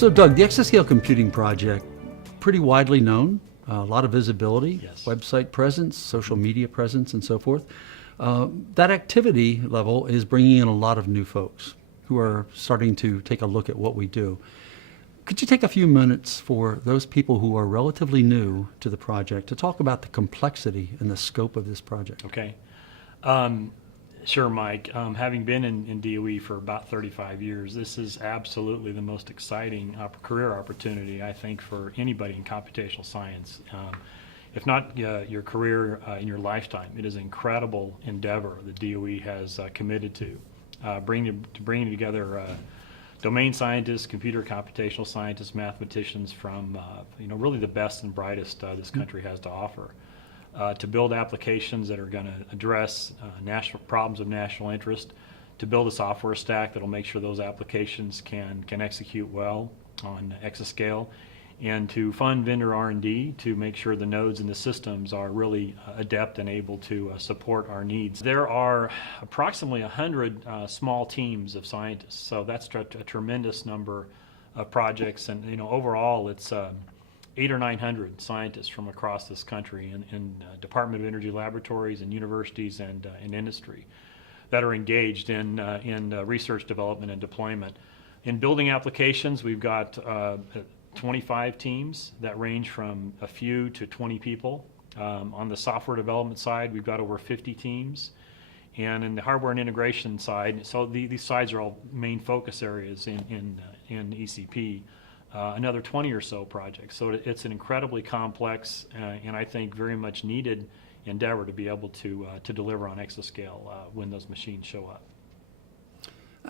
So Doug, the Exascale computing project, pretty widely known, a lot of visibility, Yes. website presence, social media presence, and so forth. That activity level is bringing in a lot of new folks who are starting to take a look at what we do. Could you take a few minutes for those people who are relatively new to the project to talk about the complexity and the scope of this project? Okay. Sure, Mike. Having been in DOE for about 35 years, this is absolutely the most exciting career opportunity, I think, for anybody in computational science. If not your career in your lifetime, it is an incredible endeavor that DOE has committed to, bringing together domain scientists, computer computational scientists, mathematicians from really the best and brightest this country has to offer. To build applications that are going to address national problems of national interest, to build a software stack that will make sure those applications can execute well on Exascale, and to fund vendor R&D to make sure the nodes and the systems are really adept and able to support our needs. There are approximately 100 small teams of scientists, so that's a tremendous number of projects, and overall it's 800 or 900 scientists from across this country in Department of Energy laboratories and universities and in industry that are engaged in research, development, and deployment. In building applications, we've got 25 teams that range from a few to 20 people. On the software development side, we've got over 50 teams. And in the hardware and integration side, so these sides are all main focus areas in ECP. Another 20 or so projects. So it's an incredibly complex and I think very much needed endeavor to be able to deliver on Exascale when those machines show up.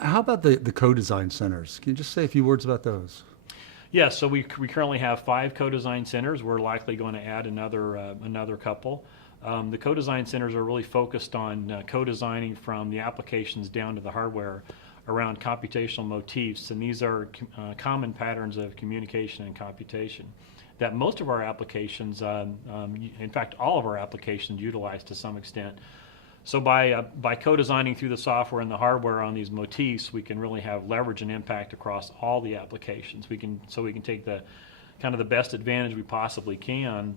How about the co-design centers? Can you just say a few words about those? Yeah, so we currently have 5 co-design centers. We're likely going to add another couple. The co-design centers are really focused on co-designing from the applications down to the hardware around computational motifs, and these are common patterns of communication and computation that most of our applications, in fact all of our applications, utilize to some extent. So by co-designing through the software and the hardware on these motifs, we can really have leverage and impact across all the applications. We can take the kind of the best advantage we possibly can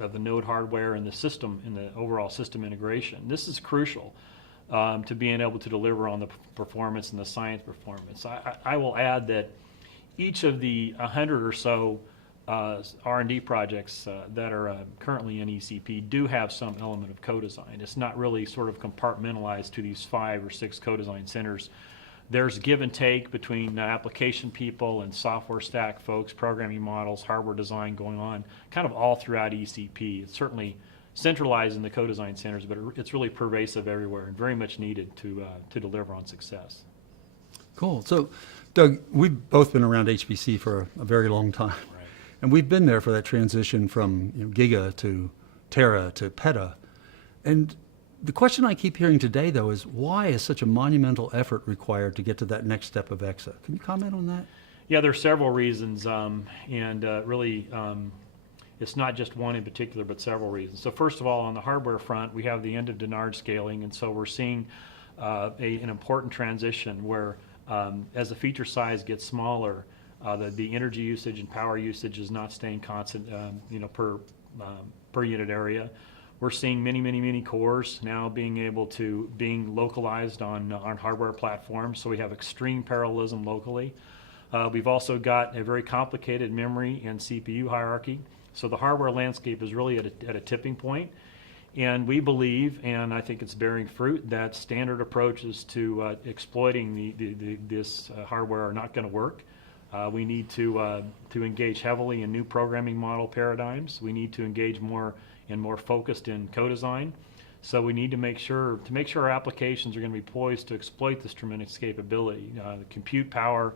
of the node hardware and the system and the overall system integration. This is crucial to being able to deliver on the performance and the science performance. I will add that each of the 100 or so R&D projects that are currently in ECP do have some element of co-design. It's not really sort of compartmentalized to these 5 or 6 co-design centers. There's give and take between application people and software stack folks, programming models, hardware design going on, kind of all throughout ECP. It's certainly centralized in the co-design centers, but it's really pervasive everywhere and very much needed to deliver on success. Cool. So, Doug, we've both been around HPC for a very long time. Right. And we've been there for that transition from giga to tera to peta. And the question I keep hearing today, though, is why is such a monumental effort required to get to that next step of Exa? Can you comment on that? Yeah, there are several reasons, and really it's not just one in particular, but several reasons. So first of all, on the hardware front, we have the end of Bernhardt scaling, and so we're seeing an important transition where as the feature size gets smaller, the energy usage and power usage is not staying constant per unit area. We're seeing many cores now being localized on hardware platforms, so we have extreme parallelism locally. We've also got a very complicated memory and CPU hierarchy. So the hardware landscape is really at a tipping point, and we believe, and I think it's bearing fruit, that standard approaches to exploiting this hardware are not going to work. We need to engage heavily in new programming model paradigms. We need to engage more focused in co-design. So we need to make sure our applications are going to be poised to exploit this tremendous capability, the compute power,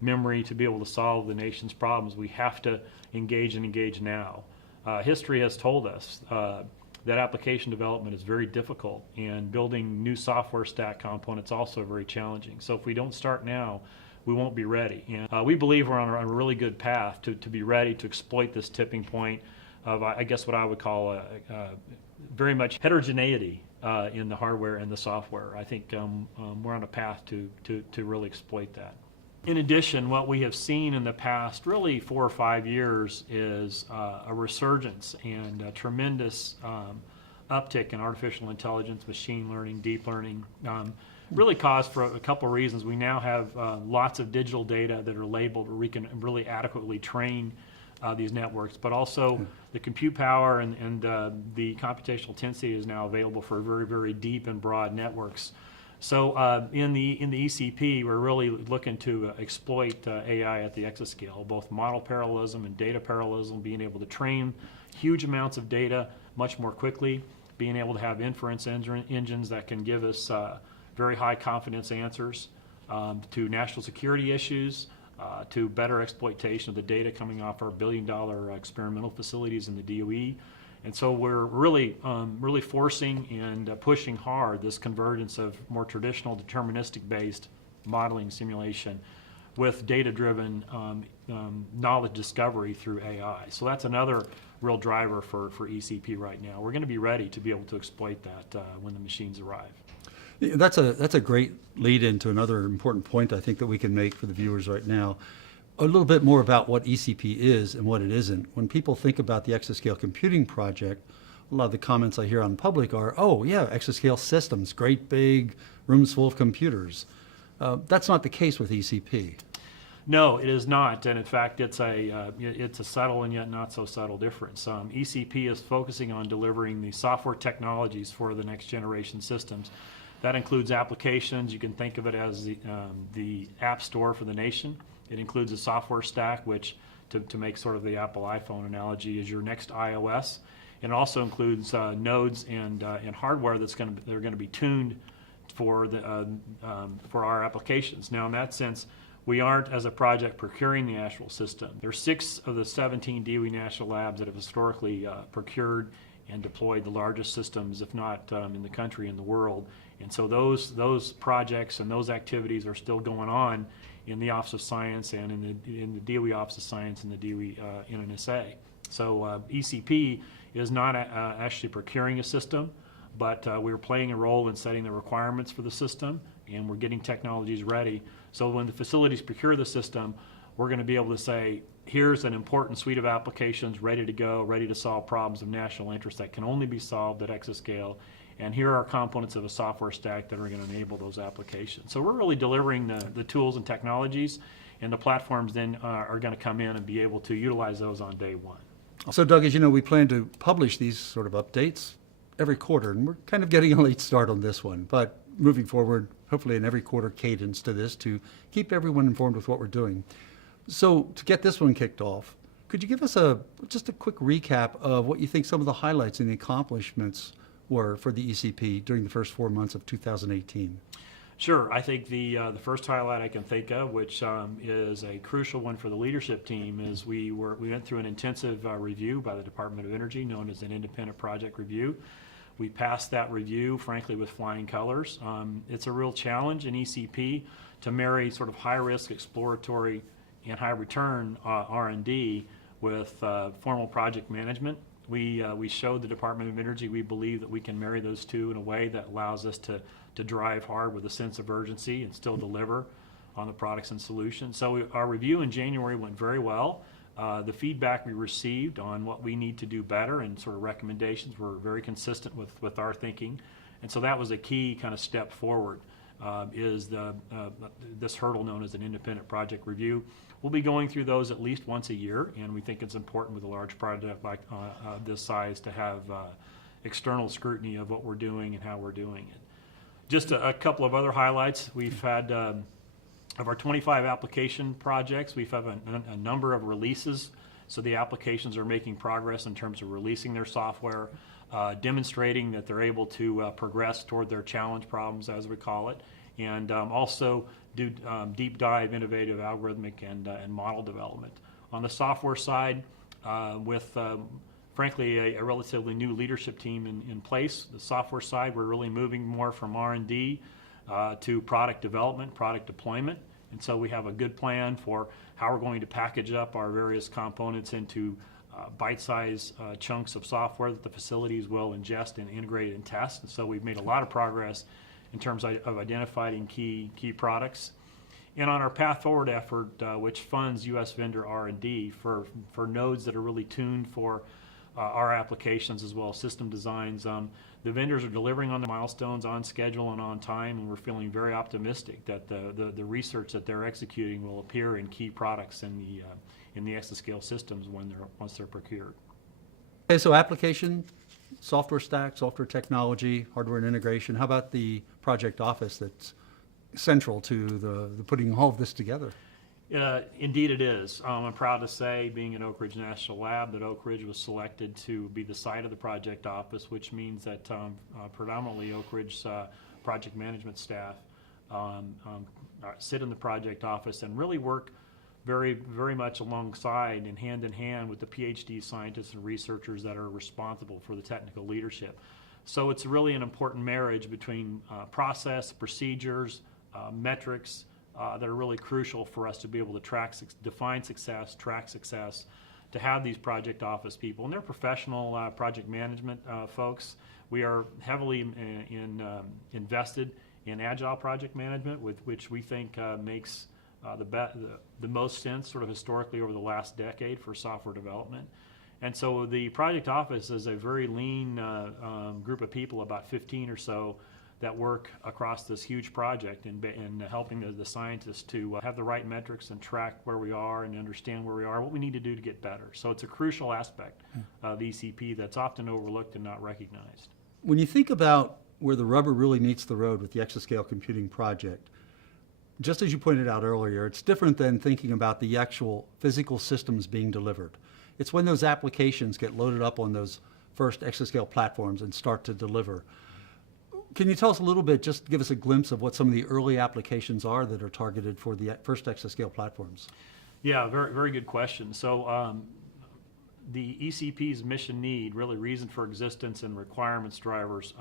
memory to be able to solve the nation's problems. We have to engage now. History has told us that application development is very difficult, and building new software stack components also very challenging. So if we don't start now, we won't be ready. And we believe we're on a really good path to be ready to exploit this tipping point of, I guess, what I would call very much heterogeneity in the hardware and the software. I think we're on a path to really exploit that. In addition, what we have seen in the past really 4 or 5 years is a resurgence and a tremendous uptick in artificial intelligence, machine learning, deep learning, really caused for a couple of reasons. We now have lots of digital data that are labeled where we can really adequately train these networks, but also the compute power and the computational intensity is now available for very, very deep and broad networks. So in the ECP, we're really looking to exploit AI at the exascale, both model parallelism and data parallelism, being able to train huge amounts of data much more quickly, being able to have inference engines that can give us very high confidence answers to national security issues, to better exploitation of the data coming off our billion-dollar experimental facilities in the DOE. And so we're really forcing and pushing hard this convergence of more traditional deterministic-based modeling simulation with data-driven knowledge discovery through AI. So that's another real driver for ECP right now. We're going to be ready to be able to exploit that when the machines arrive. That's a great lead into another important point I think that we can make for the viewers right now. A little bit more about what ECP is and what it isn't. When people think about the Exascale computing project, a lot of the comments I hear on public are, oh yeah, Exascale systems, great big rooms full of computers. That's not the case with ECP. No, it is not, and in fact, it's a subtle and yet not so subtle difference. ECP is focusing on delivering the software technologies for the next generation systems. That includes applications. You can think of it as the app store for the nation. It includes a software stack, which, to make sort of the Apple iPhone analogy, is your next iOS. It also includes nodes and hardware they're going to be tuned for our applications. Now, in that sense, we aren't, as a project, procuring the actual system. There are 6 of the 17 DOE national labs that have historically procured and deployed the largest systems, if not in the country and the world. And so those projects and those activities are still going on in the Office of Science and in the DOE Office of Science and the DOE NNSA. So ECP is not actually procuring a system, but we're playing a role in setting the requirements for the system, and we're getting technologies ready. So when the facilities procure the system, we're going to be able to say, here's an important suite of applications ready to go, ready to solve problems of national interest that can only be solved at Exascale. And here are components of a software stack that are going to enable those applications. So we're really delivering the tools and technologies, and the platforms then are going to come in and be able to utilize those on day one. So Doug, as you know, we plan to publish these sort of updates every quarter, and we're kind of getting a late start on this one, but moving forward, hopefully an every quarter cadence to this to keep everyone informed with what we're doing. So to get this one kicked off, could you give us just a quick recap of what you think some of the highlights and the accomplishments were for the ECP during the first 4 months of 2018? Sure. I think the first highlight I can think of, which is a crucial one for the leadership team, is we went through an intensive review by the Department of Energy, known as an independent project review. We passed that review, frankly, with flying colors. It's a real challenge in ECP to marry sort of high-risk exploratory and high-return R&D with formal project management. We showed the Department of Energy we believe that we can marry those two in a way that allows us to drive hard with a sense of urgency and still deliver on the products and solutions. So our review in January went very well. The feedback we received on what we need to do better and sort of recommendations were very consistent with our thinking. And so that was a key kind of step forward, is this hurdle known as an independent project review. We'll be going through those at least once a year, and we think it's important with a large project like this size to have external scrutiny of what we're doing and how we're doing it. Just a couple of other highlights. We've had, of our 25 application projects, we've had a number of releases. So the applications are making progress in terms of releasing their software, demonstrating that they're able to progress toward their challenge problems, as we call it, and also do deep dive innovative algorithmic and model development. On the software side, with frankly a relatively new leadership team in place, the software side, we're really moving more from R&D to product development, product deployment. And so we have a good plan for how we're going to package up our various components into bite-sized chunks of software that the facilities will ingest and integrate and test. And so we've made a lot of progress in terms of identifying key products. And on our Path Forward effort, which funds U.S. vendor R&D for nodes that are really tuned for our applications as well as system designs, the vendors are delivering on the milestones on schedule and on time, and we're feeling very optimistic that the research that they're executing will appear in key products in the Exascale systems once they're procured. Okay, so application, software stack, software technology, hardware and integration. How about the project office that's central to the putting all of this together? Indeed it is. I'm proud to say, being at Oak Ridge National Lab, that Oak Ridge was selected to be the site of the project office, which means that predominantly Oak Ridge's project management staff sit in the project office and really work very, very much alongside and hand in hand with the PhD scientists and researchers that are responsible for the technical leadership. So it's really an important marriage between process, procedures, metrics that are really crucial for us to be able to define success, track success, to have these project office people. And they're professional project management folks. We are heavily invested in agile project management, which we think makes the most sense sort of historically over the last decade for software development. And so the project office is a very lean group of people, about 15 or so, that work across this huge project and helping the scientists to have the right metrics and track where we are and understand where we are, what we need to do to get better. So it's a crucial aspect of ECP that's often overlooked and not recognized. When you think about where the rubber really meets the road with the Exascale computing project, just as you pointed out earlier, it's different than thinking about the actual physical systems being delivered. It's when those applications get loaded up on those first Exascale platforms and start to deliver. Can you tell us a little bit, just give us a glimpse of what some of the early applications are that are targeted for the first Exascale platforms? Yeah, very, very good question. So the ECP's mission need, really reason for existence and requirements drivers,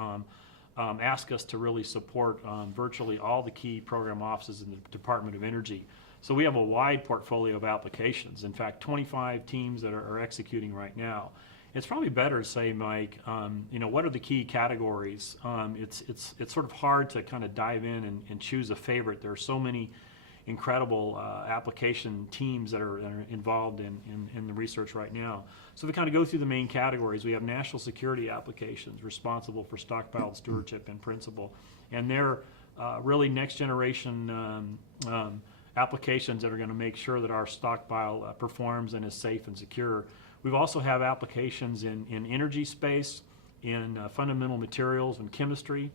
ask us to really support virtually all the key program offices in the Department of Energy. So we have a wide portfolio of applications. In fact, 25 teams that are executing right now. It's probably better to say, Mike, what are the key categories? It's sort of hard to kind of dive in and choose a favorite. There are so many incredible application teams that are involved in the research right now. So we kind of go through the main categories. We have national security applications responsible for stockpile stewardship in principle, and they're really next generation applications that are going to make sure that our stockpile performs and is safe and secure. We also have applications in energy space, in fundamental materials and chemistry,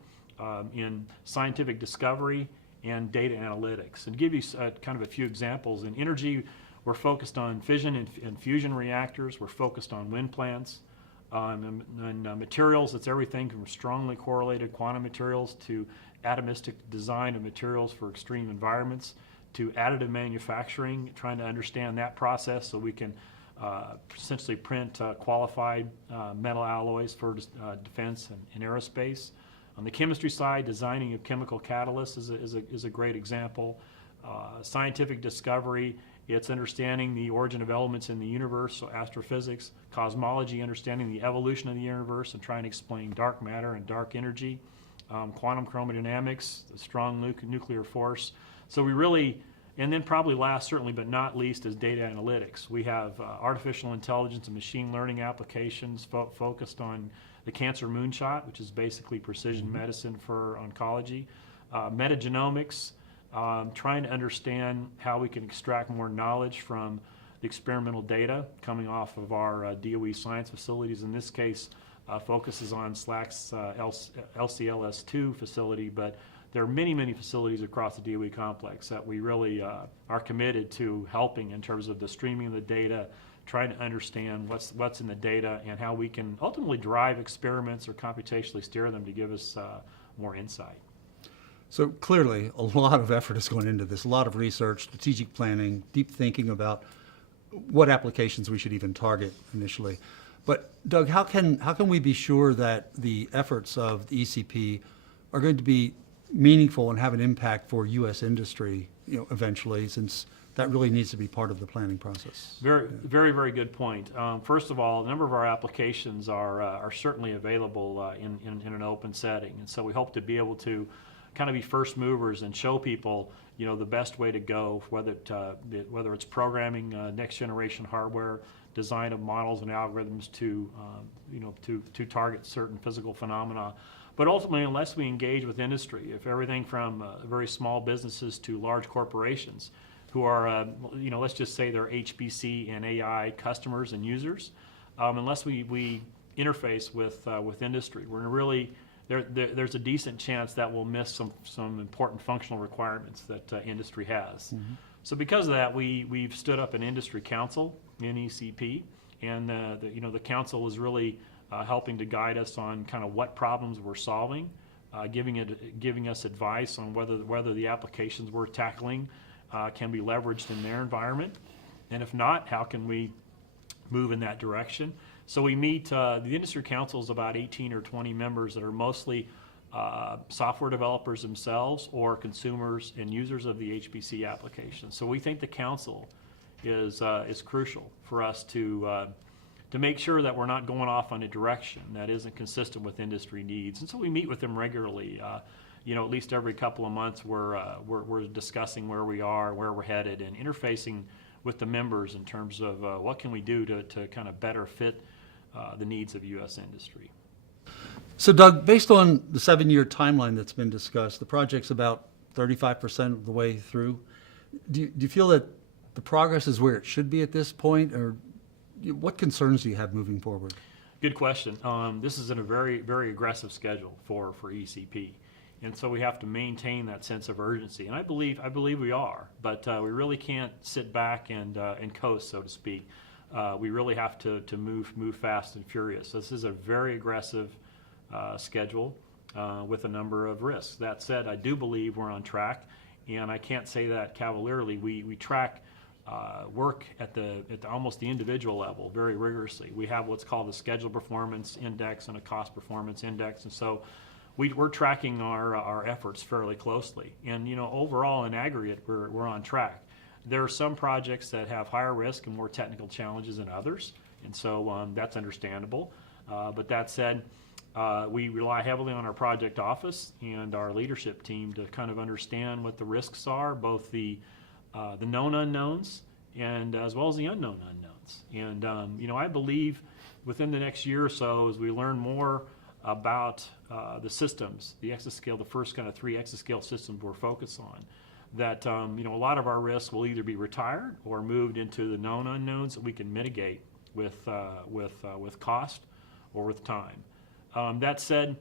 in scientific discovery, and data analytics. And to give you kind of a few examples, in energy, we're focused on fission and fusion reactors. We're focused on wind plants. And materials, it's everything from strongly correlated quantum materials to atomistic design of materials for extreme environments, to additive manufacturing, trying to understand that process so we can essentially print qualified metal alloys for defense and aerospace. On the chemistry side, designing of chemical catalysts is a great example. Scientific discovery, it's understanding the origin of elements in the universe, so astrophysics. Cosmology, understanding the evolution of the universe and trying to explain dark matter and dark energy. Quantum chromodynamics, the strong nuclear force. So we really, and then probably last, certainly but not least, is data analytics. We have artificial intelligence and machine learning applications focused on the cancer moonshot, which is basically precision medicine for oncology. Metagenomics, trying to understand how we can extract more knowledge from the experimental data coming off of our DOE science facilities. In this case, focuses on SLAC's LCLS2 facility, but there are many, many facilities across the DOE complex that we really are committed to helping in terms of the streaming of the data, trying to understand what's in the data and how we can ultimately drive experiments or computationally steer them to give us more insight. So clearly, a lot of effort is going into this, a lot of research, strategic planning, deep thinking about what applications we should even target initially. But Doug, how can we be sure that the efforts of the ECP are going to be meaningful and have an impact for U.S. industry, eventually, since that really needs to be part of the planning process? Very, very, very good point. First of all, a number of our applications are certainly available in an open setting, and so we hope to be able to kind of be first movers and show people, the best way to go, whether it's programming next generation hardware, design of models and algorithms to target certain physical phenomena. But ultimately, unless we engage with industry, if everything from very small businesses to large corporations who are, let's just say they're HPC and AI customers and users, unless we interface with industry, we're really there's a decent chance that we'll miss some important functional requirements that industry has. Mm-hmm. So because of that, we've stood up an industry council in ECP, and the council is really helping to guide us on kind of what problems we're solving, giving us advice on whether the applications we're tackling can be leveraged in their environment, and if not, how can we move in that direction. So we meet, the industry council is about 18 or 20 members that are mostly software developers themselves or consumers and users of the HPC application. So we think the council is crucial for us to make sure that we're not going off on a direction that isn't consistent with industry needs. And so we meet with them regularly. At least every couple of months we're discussing where we are, where we're headed, and interfacing with the members in terms of what can we do to kind of better fit the needs of U.S. industry. So Doug, based on the 7-year timeline that's been discussed, the project's about 35% of the way through. Do you feel that the progress is where it should be at this point, or what concerns do you have moving forward? Good question. This is in a very, very aggressive schedule for ECP. And so we have to maintain that sense of urgency. And I believe we are, but we really can't sit back and coast, so to speak. We really have to move fast and furious. This is a very aggressive schedule with a number of risks. That said, I do believe we're on track, and I can't say that cavalierly. We track work at almost the individual level very rigorously. We have what's called a schedule performance index and a cost performance index, and so we're tracking our efforts fairly closely. And overall in aggregate, we're on track. There are some projects that have higher risk and more technical challenges than others, and so that's understandable. But that said, we rely heavily on our project office and our leadership team to kind of understand what the risks are, both the known unknowns and as well as the unknown unknowns. And I believe within the next year or so, as we learn more about the systems, the Exascale, the first kind of 3 Exascale systems we're focused on, that a lot of our risks will either be retired or moved into the known unknowns that we can mitigate with cost or with time. That said,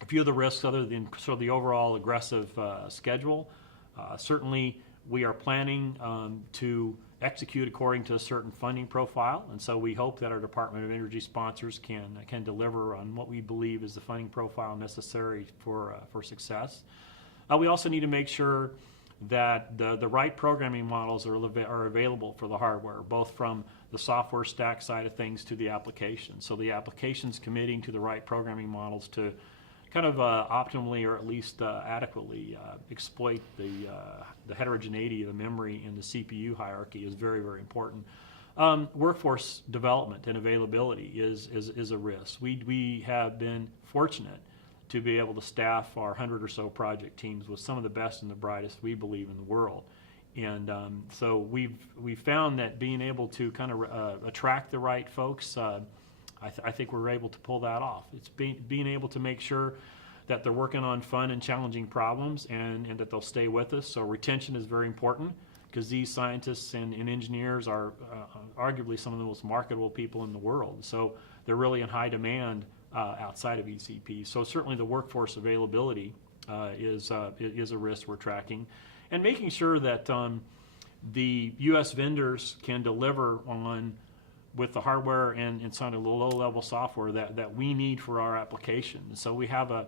a few of the risks other than sort of the overall aggressive schedule, certainly we are planning to execute according to a certain funding profile, and so we hope that our Department of Energy sponsors can deliver on what we believe is the funding profile necessary for success. We also need to make sure that the right programming models are available for the hardware, both from the software stack side of things to the application. So the application's committing to the right programming models to kind of optimally or at least adequately exploit the heterogeneity of the memory in the CPU hierarchy is very, very important. Workforce development and availability is a risk. We have been fortunate to be able to staff our 100 or so project teams with some of the best and the brightest we believe in the world. And so we've found that being able to kind of attract the right folks, I think we're able to pull that off. It's being able to make sure that they're working on fun and challenging problems and that they'll stay with us. So retention is very important because these scientists and engineers are arguably some of the most marketable people in the world. So they're really in high demand outside of ECP. So certainly the workforce availability is a risk we're tracking. And making sure that the U.S. vendors can deliver on with the hardware and some of the low-level software that we need for our application. And so we have a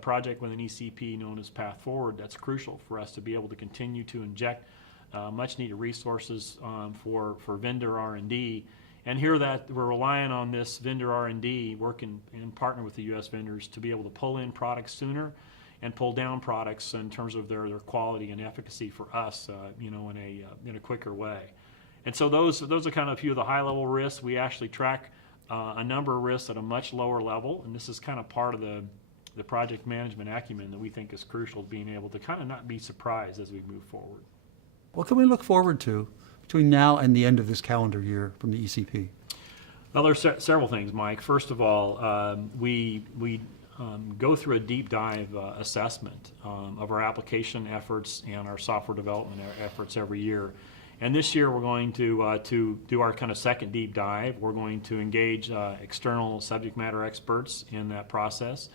project with an ECP known as Path Forward that's crucial for us to be able to continue to inject much-needed resources for vendor R&D. And here that we're relying on this vendor R&D, working and partner with the U.S. vendors to be able to pull in products sooner and pull down products in terms of their quality and efficacy for us, in a quicker way. And so those are kind of a few of the high-level risks. We actually track a number of risks at a much lower level, and this is kind of part of the project management acumen that we think is crucial to being able to kind of not be surprised as we move forward. What can we look forward to between now and the end of this calendar year from the ECP? Well, there's several things, Mike. First of all, we go through a deep dive assessment of our application efforts and our software development efforts every year. And this year we're going to do our kind of second deep dive. We're going to engage external subject matter experts in that process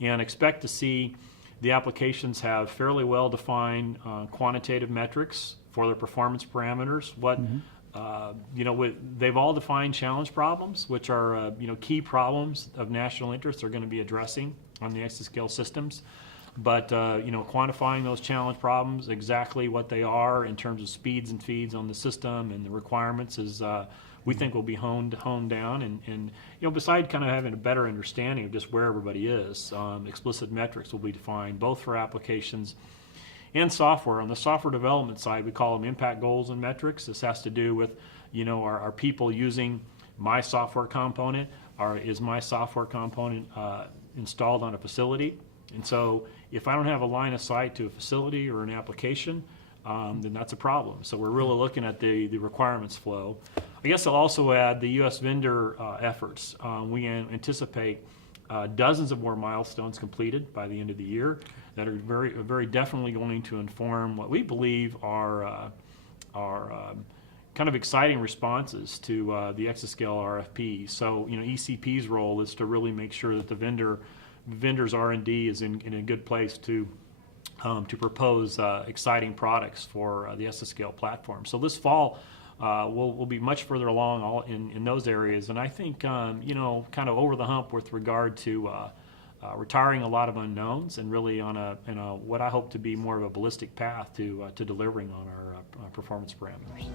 and expect to see the applications have fairly well-defined quantitative metrics for their performance parameters. They've all defined challenge problems, which are key problems of national interest they're going to be addressing on the Exascale systems. But quantifying those challenge problems, exactly what they are in terms of speeds and feeds on the system and the requirements is we think will be honed down. And besides kind of having a better understanding of just where everybody is, explicit metrics will be defined both for applications and software. On the software development side, we call them impact goals and metrics. This has to do with our people using my software component, or is my software component installed on a facility. And so if I don't have a line of sight to a facility or an application, then that's a problem. So we're really looking at the requirements flow. I guess I'll also add the U.S. vendor efforts. We anticipate dozens of more milestones completed by the end of the year that are very definitely going to inform what we believe are kind of exciting responses to the Exascale RFP. So ECP's role is to really make sure that the vendor's R&D is in a good place to propose exciting products for the Exascale platform. So this fall we'll be much further along in those areas, and I think kind of over the hump with regard to retiring a lot of unknowns and really on a what I hope to be more of a ballistic path to delivering on our performance parameters.